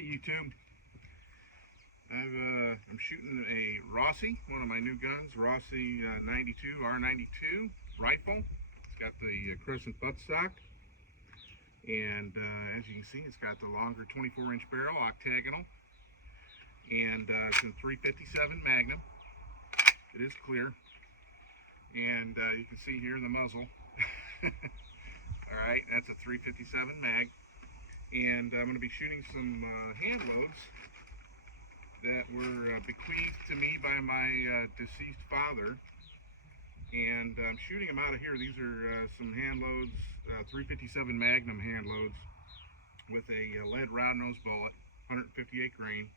Hey YouTube, I'm shooting a Rossi, one of my new guns, Rossi 92 R92 rifle. It's got the crescent buttstock, and as you can see, it's got the longer 24-inch barrel, octagonal, and it's in 357 Magnum. It is clear, and you can see here the muzzle. All right, that's a 357 mag. And I'm going to be shooting some hand loads that were bequeathed to me by my deceased father. And I'm shooting them out of here. These are some hand loads, 357 Magnum hand loads with a lead round nose bullet, 158 grain.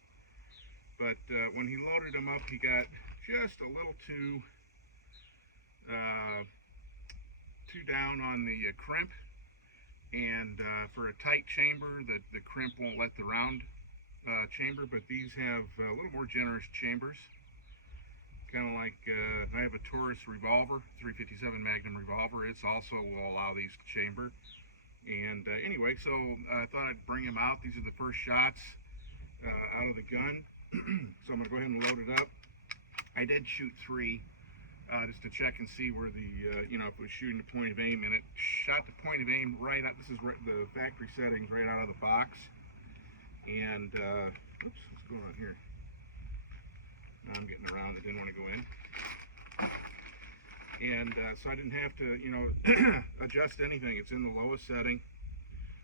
But when he loaded them up, he got just a little too down on the crimp. And for a tight chamber, the crimp won't let the round chamber, but these have a little more generous chambers. Kind of like, I have a Taurus revolver, 357 Magnum revolver. It's also will allow these to chamber. And anyway, so I thought I'd bring them out. These are the first shots out of the gun. So I'm going to go ahead and load it up. I did shoot 3. Just to check and see where the, if it was shooting the point of aim, and it shot the point of aim right out. This is the factory settings right out of the box. And, oops, what's going on here? Now I'm getting around, I didn't want to go in. And so I didn't have to, adjust anything. It's in the lowest setting.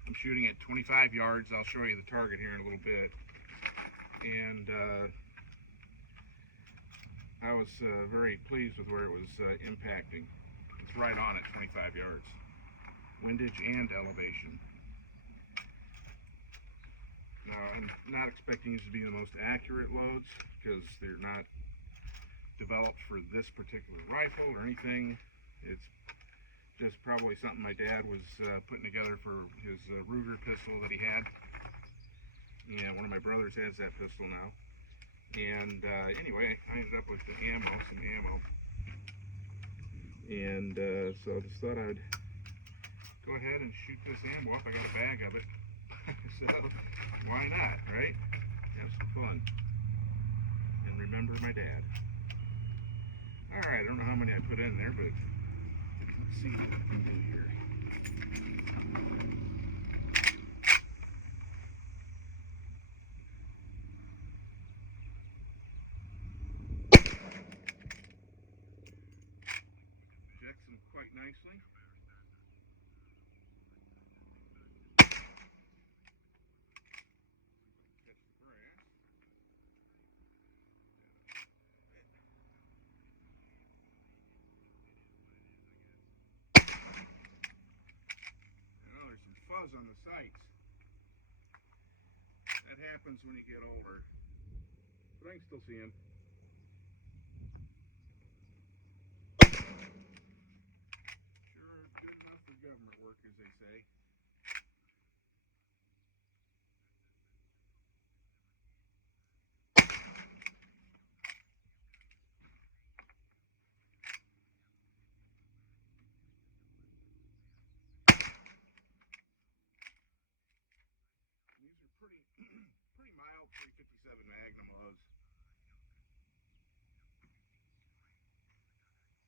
I'm shooting at 25 yards. I'll show you the target here in a little bit. And, I was very pleased with where it was impacting. It's right on at 25 yards. Windage and elevation. Now, I'm not expecting these to be the most accurate loads because they're not developed for this particular rifle or anything. It's just probably something my dad was putting together for his Ruger pistol that he had. And one of my brothers has that pistol now. And anyway, I ended up with some ammo. And so I just thought I'd go ahead and shoot this ammo up. I got a bag of it. So why not, right? Have some fun. And remember my dad. Alright, I don't know how many I put in there, but let's see what we can do here. Quite nicely. Catch the grass. Oh, there's some fuzz on the sights. That happens when you get older. But I can still see him. Good enough for government work, as they say. These are pretty mild 357 Magnum loads.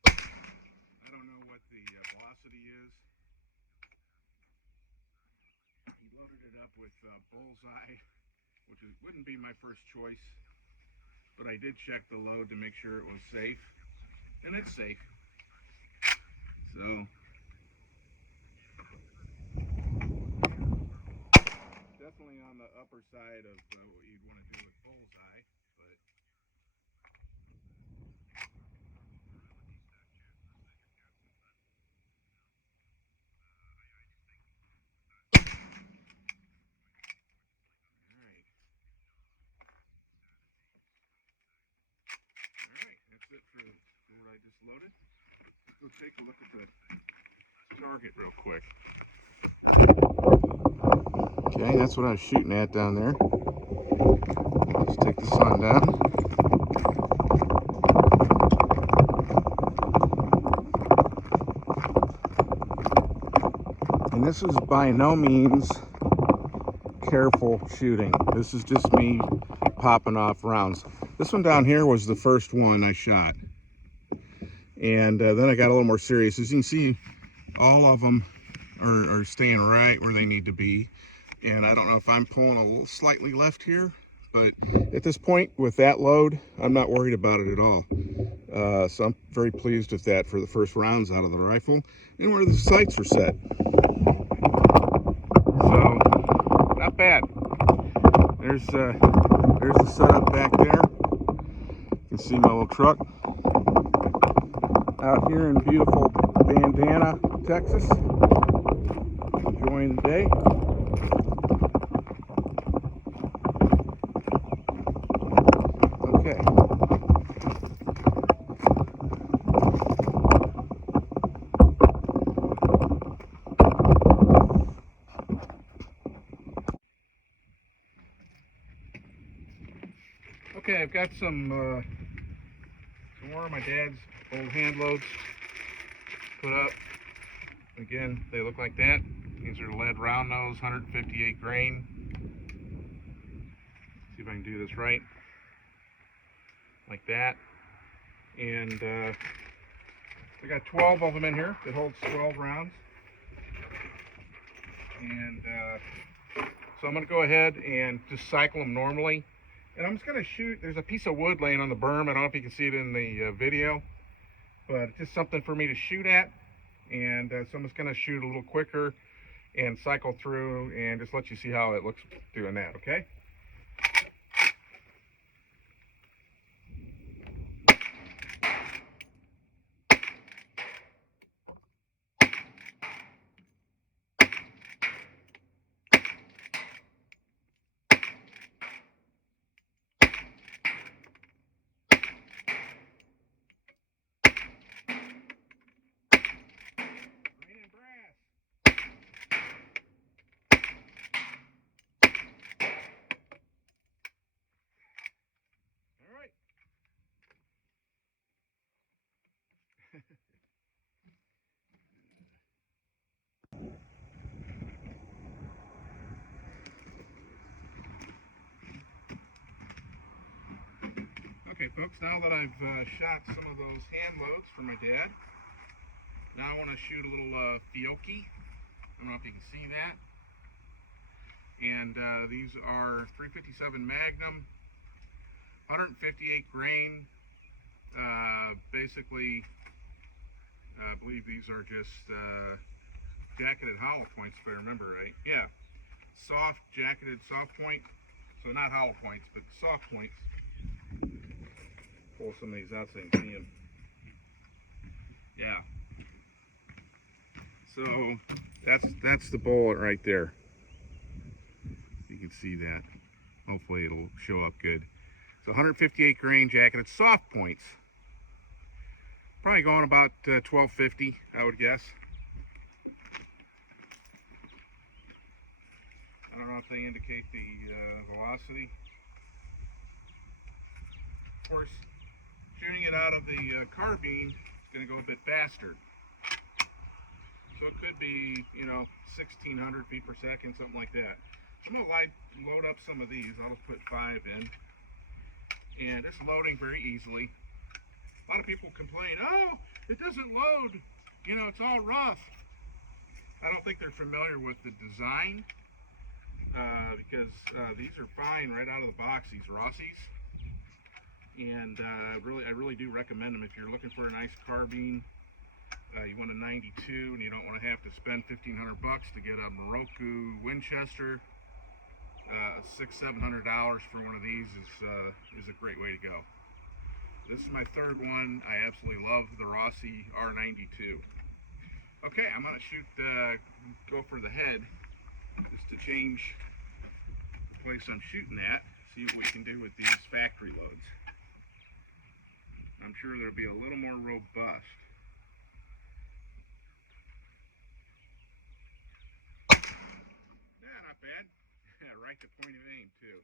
I don't know what the velocity is. He loaded it up with Bullseye, which wouldn't be my first choice, but I did check the load to make sure it was safe, and it's safe. So definitely on the upper side of what you'd want to do with Bullseye, but that's it for what I just loaded. Let's go take a look at the target real quick. Okay, that's what I was shooting at down there. Let's take the sun down. And this is by no means careful shooting. This is just me popping off rounds. This one down here was the first one I shot. And then I got a little more serious. As you can see, all of them are staying right where they need to be. And I don't know if I'm pulling a little slightly left here, but at this point with that load, I'm not worried about it at all. So I'm very pleased with that for the first rounds out of the rifle and where the sights are set. So not bad. There's the setup back there. You can see my little truck out here in beautiful Bandana, Texas. Enjoying the day. Okay. Okay, I've got some more of my dad's old Handloads put up. Again, they look like that. These are lead round nose, 158 grain. See if I can do this right. Like that. And I got 12 of them in here. It holds 12 rounds. And so I'm going to go ahead and just cycle them normally. And I'm just going to shoot. There's a piece of wood laying on the berm. I don't know if you can see it in the video, but it's just something for me to shoot at. And so I'm just going to shoot a little quicker and cycle through and just let you see how it looks doing that, okay? Okay, folks, now that I've shot some of those Handloads for my dad, now I want to shoot a little Fiocchi. I don't know if you can see that. And these are 357 Magnum, 158 grain. Basically, I believe these are just jacketed hollow points, if I remember right. Yeah, soft jacketed soft point. So not hollow points, but soft points. Pull some of these out so you can see them. Yeah. So that's the bullet right there. You can see that. Hopefully it'll show up good. So 158 grain jacketed soft points. Probably going about 1250, I would guess. I don't know if they indicate the velocity. Of course, shooting it out of the carbine is going to go a bit faster. So it could be, 1,600 feet per second, something like that. I'm going to load up some of these. I'll just put 5 in. And it's loading very easily. A lot of people complain, oh, it doesn't load. It's all rough. I don't think they're familiar with the design because these are fine right out of the box, these Rossis. And I really do recommend them if you're looking for a nice carbine. You want a 92 and you don't want to have to spend $1,500 to get a Moroku Winchester. $600–700 for one of these is a great way to go. This is my third one. I absolutely love the Rossi R92. Okay, I'm gonna go for the head just to change the place I'm shooting at. See what we can do with these factory loads. I'm sure they'll be a little more robust. Yeah, not bad. Right to point of aim too.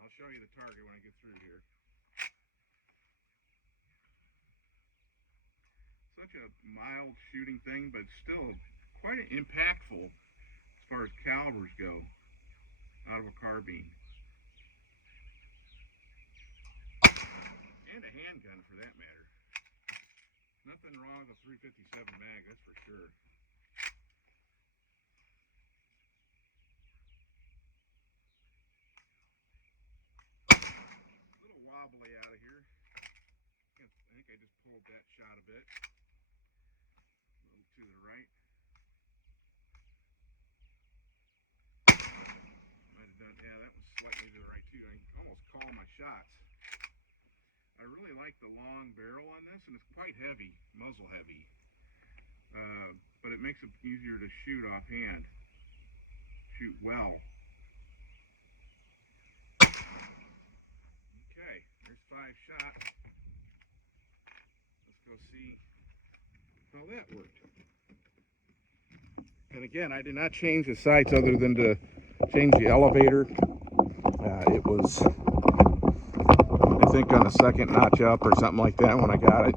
I'll show you the target when I get through here. Such a mild shooting thing, but still quite impactful as far as calibers go. out of a carbine. And a handgun for that matter. Nothing wrong with a 357 mag, that's for sure. A little wobbly out of here. I think I just pulled that shot a bit. A little to the right. Might have done, yeah, that was slightly to the right too. I can almost call my shots. I really like the long barrel on this, and it's quite heavy, muzzle heavy. But it makes it easier to shoot offhand. Shoot well. Okay, there's 5 shots. Let's go see how that worked. And again, I did not change the sights other than to change the elevator. It was, I think, on the second notch up or something like that when I got it.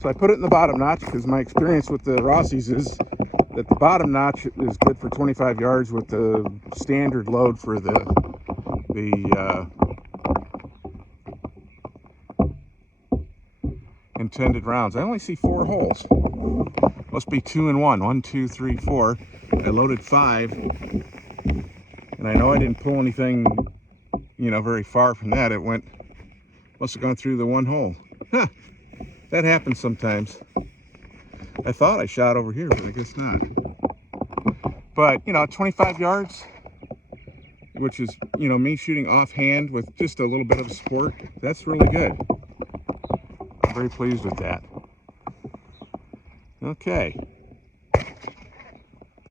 So I put it in the bottom notch because my experience with the Rossi's is that the bottom notch is good for 25 yards with the standard load for the intended rounds. I only see 4 holes. Must be 2 and 1. 1, 2, 3, 4. I loaded 5, and I know I didn't pull anything, you know, very far from that. It must have gone through the 1 hole. Huh. That happens sometimes. I thought I shot over here, but I guess not. But, you know, 25 yards, which is, you know, me shooting offhand with just a little bit of support, that's really good. I'm very pleased with that. Okay.